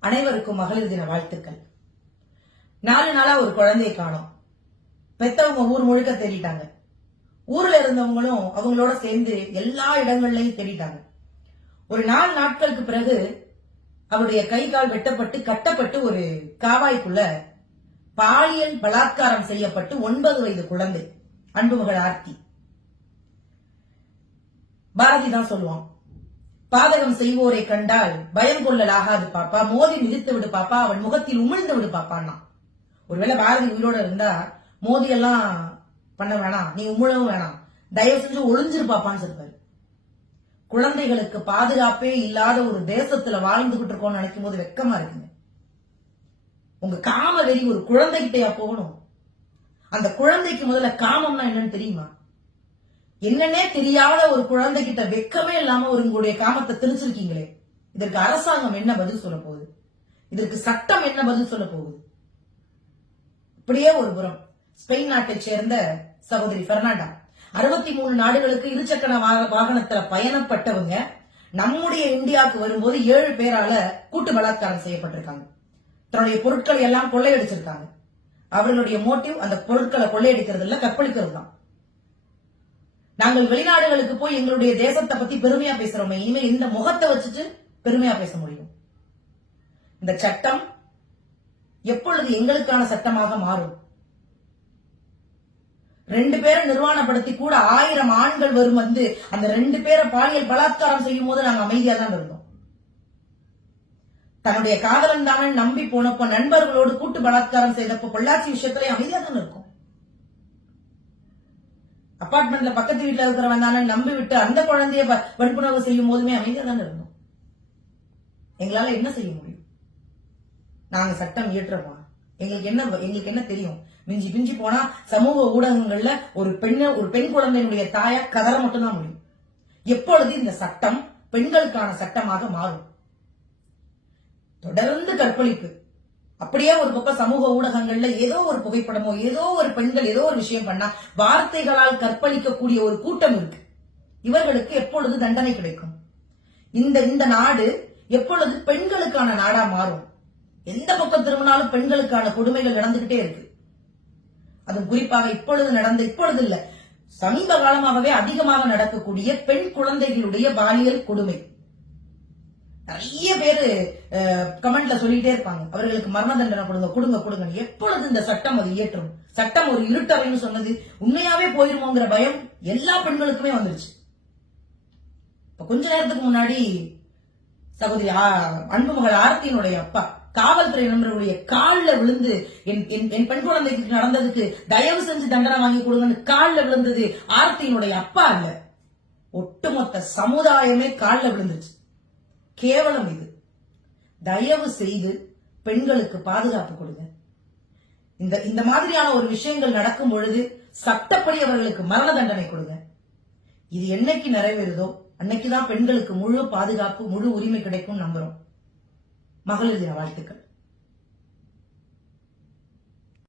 அனைவருக்கும் மகளிர் தின வாழ்த்துக்கள். நாலு நாளா ஒரு குழந்தையை காணோம். பெத்தவங்க ஊர் முழுக்க தேடிட்டாங்க. ஊர்ல இருந்தவங்களும் அவங்களோட சேர்ந்து எல்லா இடங்கள்லயும் தேடிட்டாங்க. ஒரு நாலு நாட்களுக்கு பிறகு அவருடைய கை கால் வெட்டப்பட்டு கட்டப்பட்டு ஒரு காவாய்க்குள்ள பாலியல் பலாத்காரம் செய்யப்பட்டு ஒன்பது வயது குழந்தை அன்புமகள் ஆர்த்தி. பாரதி தான் சொல்லுவான் பாதகம் செய்வோரை கண்டால் பயம் கொள்ளலாகாது பாப்பா. மோதி மிதித்து விடு பாப்பா. அவன் முகத்தில் உமிழ்ந்து விடு பாப்பான்னா. ஒருவேளை பாரதி உயிரோட இருந்தா மோதி எல்லாம் பண்ண வேணாம். நீ உமிழவும் வேணாம். தயவு செஞ்சு ஒளிஞ்சிரு பாப்பான்னு குழந்தைகளுக்கு பாதுகாப்பே இல்லாத ஒரு தேசத்துல வாழ்ந்துகிட்டு இருக்கோம்னு நினைக்கும் போது வெக்கமா இருக்குங்க. உங்க காம வெறி ஒரு குழந்தைகிட்டயா போகணும்? அந்த குழந்தைக்கு முதல்ல காமம்னா என்னன்னு தெரியுமா? என்னன்னே தெரியாத ஒரு குழந்தைகிட்ட வெக்கமே இல்லாம ஒரு உங்களுடைய காமத்தை திணிச்சிருக்கீங்களே. இதற்கு அரசாங்கம் என்ன பதில் சொல்ல போகுது? இதற்கு சட்டம் என்ன பதில் சொல்ல போகுது? இப்படியே ஒரு புறம். ஸ்பெயின் நாட்டைச் சேர்ந்த சகோதரி பெர்னாண்டா அறுபத்தி மூணு நாடுகளுக்கு இருசக்கர வாகனத்துல பயணப்பட்டவங்க நம்முடைய இந்தியாவுக்கு வரும்போது ஏழு பேரால கூட்டு பலாத்காரம் செய்யப்பட்டிருக்காங்க. தன்னுடைய பொருட்களை எல்லாம் கொள்ளையடிச்சிருக்காங்க. அவர்களுடைய மோட்டிவ் அந்த பொருட்களை கொள்ளையடிக்கிறது இல்ல கற்பழிக்கிறது தான் நாங்கள் வெளிநாடுகளுக்கு போய் எங்களுடைய தேசத்தை பத்தி பெருமையா பேசுறோமே இனிமே இந்த முகத்தை வச்சுட்டு பெருமையா பேச முடியும். இந்த சட்டம் எப்பொழுது எங்களுக்கான சட்டமாக மாறும்? ரெண்டு பேரை நிர்வாணப்படுத்தி கூட ஆயிரம் ஆண்கள் வரும் வந்து அந்த ரெண்டு பேரை பாலியல் பலாத்காரம் செய்யும் போது நாங்க அமைதியா தான் இருந்தோம். தன்னுடைய காதலன் தானே நம்பி போனப்போ நண்பர்களோடு கூட்டு பலாத்காரம் செய்தப்போ பொள்ளாச்சி விஷயத்திலே அமைதியா தான் இருக்கும். அப்பார்ட்மெண்ட்ல பக்கத்து வீட்டுல இருக்கிறவன் தானே நம்பி விட்டு அந்த குழந்தைய வன்புணர்வு செய்யும் போதுமே அமைதியா தானே இருந்தோம் எங்களால என்ன செய்ய முடியும்? நாங்க சட்டம் இயற்றோமா எங்களுக்கு என்ன எங்களுக்கு என்ன தெரியும்? மிஞ்சி பிஞ்சி போனா சமூக ஊடகங்கள்ல ஒரு பெண்ண ஒரு பெண் குழந்தையினுடைய தாயா கதற மட்டும்தான் முடியும். எப்பொழுது இந்த சட்டம் பெண்களுக்கான சட்டமாக மாறும்? தொடர்ந்து கற்பழிப்பு. அப்படியே ஒரு பக்கம் சமூக ஊடகங்கள்ல ஏதோ ஒரு புகைப்படமோ ஏதோ ஒரு பெண்கள் ஏதோ ஒரு விஷயம் பண்ணா வார்த்தைகளால் கற்பழிக்கக்கூடிய ஒரு கூட்டம் இருக்கு. இவர்களுக்கு எப்பொழுது தண்டனை கிடைக்கும்? இந்த இந்த நாடு எப்பொழுது பெண்களுக்கான நாடா மாறும்? எந்த பக்கம் திரும்பினாலும் பெண்களுக்கான கொடுமைகள் நடந்துகிட்டே இருக்கு. அது குறிப்பாக இப்பொழுது நடந்த இப்பொழுது இல்ல. சமீப காலமாகவே அதிகமாக நடக்கக்கூடிய பெண் குழந்தைகளுடைய பாலியல் கொடுமை. நிறைய பேரு கமெண்ட்ல சொல்லிட்டே இருப்பாங்க. அவர்களுக்கு மரண தண்டனை கொடுங்க கொடுங்க கொடுங்க எப்பொழுது இந்த சட்டம் அது இயற்றும்? சட்டம் ஒரு இருட்டறைன்னு சொன்னது உண்மையாவே போயிருமோங்கிற பயம் எல்லா பெண்களுக்குமே வந்துருச்சு. இப்ப கொஞ்ச நேரத்துக்கு முன்னாடி சகோதரி அன்புமகள் ஆர்த்தியினுடைய அப்பா காவல்துறை நண்பர்களுடைய கால்ல விழுந்து என் என்- என் பெண் குழந்தைக்கு நடந்ததுக்கு தயவு செஞ்சு தண்டனை வாங்கி கொடுங்கன்னு கால்ல விழுந்தது ஆர்த்தியினுடைய அப்பா இல்ல ஒட்டுமொத்த சமுதாயமே கால்ல விழுந்துச்சு கேவலம் இது. தயவு செய்து பெண்களுக்கு பாதுகாப்பு கொடுங்க. இந்த இந்த மாதிரியான ஒரு விஷயங்கள் நடக்கும் பொழுது சட்டப்படி அவர்களுக்கு மரண தண்டனை கொடுங்க. இது என்னைக்கு நிறைவேறுதோ அன்னைக்குதான் பெண்களுக்கு முழு பாதுகாப்பு முழு உரிமை கிடைக்கும் நம்புறோம். மகளிர் தின வாழ்த்துக்கள்.